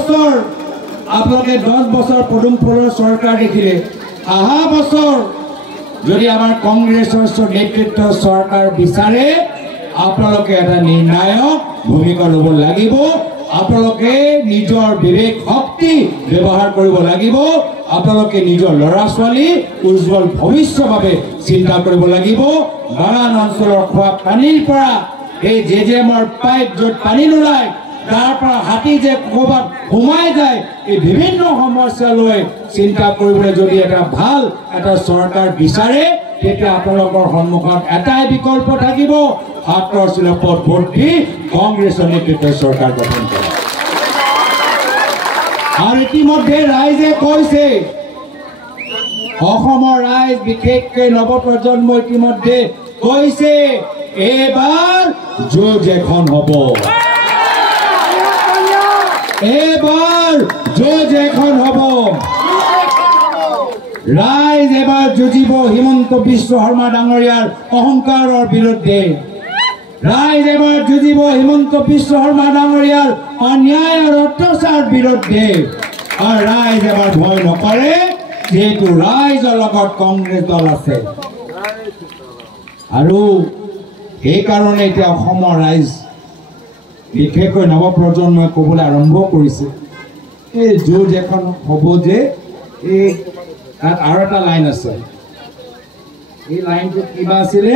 বছৰ আপোনালোকে 10 বছৰ পদুম ফুলৰ চৰকাৰ দেখিলে অহা বছৰ যদি আমাৰ কংগ্ৰেছৰ নেতৃত্ব চৰকাৰ বিচাৰে আপোনালোকে এটা নিৰ্ণায়ক ভূমিকা ল'ব লাগিব আপোনালোকে নিজৰ বিবেক শক্তি ব্যৱহাৰ কৰিব লাগিব আপোনালোকে নিজৰ ল'ৰা ছোৱালী উজ্জ্বল ভৱিষ্যতৰ বাবে চিন্তা কৰিব লাগিব বাগান অঞ্চলৰ খোৱা পানীৰ পৰা এই জেজেমৰ পাইপ য'ত পানী নোলায় তাৰ পৰা হাতী যে ক'ৰবাত সোমাই যায় এই বিভিন্ন সমস্যা লৈ চিন্তা কৰিবলৈ যদি এটা ভাল এটা চৰকাৰ বিচাৰে তেতিয়া আপোনালোকৰ সন্মুখত এটাই বিকল্প থাকিব হাতৰ চিলপত ভোট দি কংগ্ৰেছৰ নেতৃত্বৰ চৰকাৰ গঠন কৰা আৰু ইতিমধ্যে ৰাইজে কৈছে অসমৰ ৰাইজ বিশেষকৈ নৱপ্ৰজন্ম ইতিমধ্যে কৈছে এইবাৰ যুঁজ এখন হ'ব এইবাৰ যুঁজ এখন হ'ব ৰাইজ এবাৰ যুঁজিব হিমন্ত বিশ্ব শৰ্মা ডাঙৰীয়াৰ অহংকাৰৰ বিৰুদ্ধে ৰাইজ এবাৰ যুঁজিব হিমন্ত বিশ্ব শৰ্মা ডাঙৰীয়াৰ অন্যায় আৰু অত্যাচাৰ বিৰুদ্ধে আৰু ৰাইজ এবাৰ ভয় নকৰে যেহেতু ৰাইজৰ লগত কংগ্ৰেছ দল আছে আৰু সেইকাৰণে এতিয়া অসমৰ ৰাইজ বিশেষকৈ নৱপ্ৰজন্মই ক'বলৈ আৰম্ভ কৰিছে এই যুঁজ এখন হ'ব যে এই তাত আৰু এটা লাইন আছে এই লাইনটো কিবা আছিলে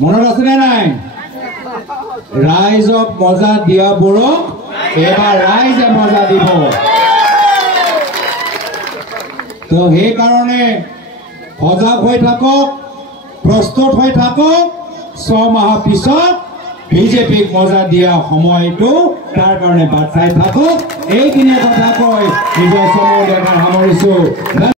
মনত আছেনে নাই ৰাইজক মজা দিয়াবোৰক এবাৰ ৰাইজে মজা দিব তো সেইকাৰণে সজাগ হৈ থাকক প্ৰস্তুত হৈ থাকক 6 মাহৰ পিছত বিজেপিক মজা দিয়া সময়টো তাৰ কাৰণে বাট চাই থাকক এইখিনি কথা কৈ নিজৰ সময় সামৰিছো।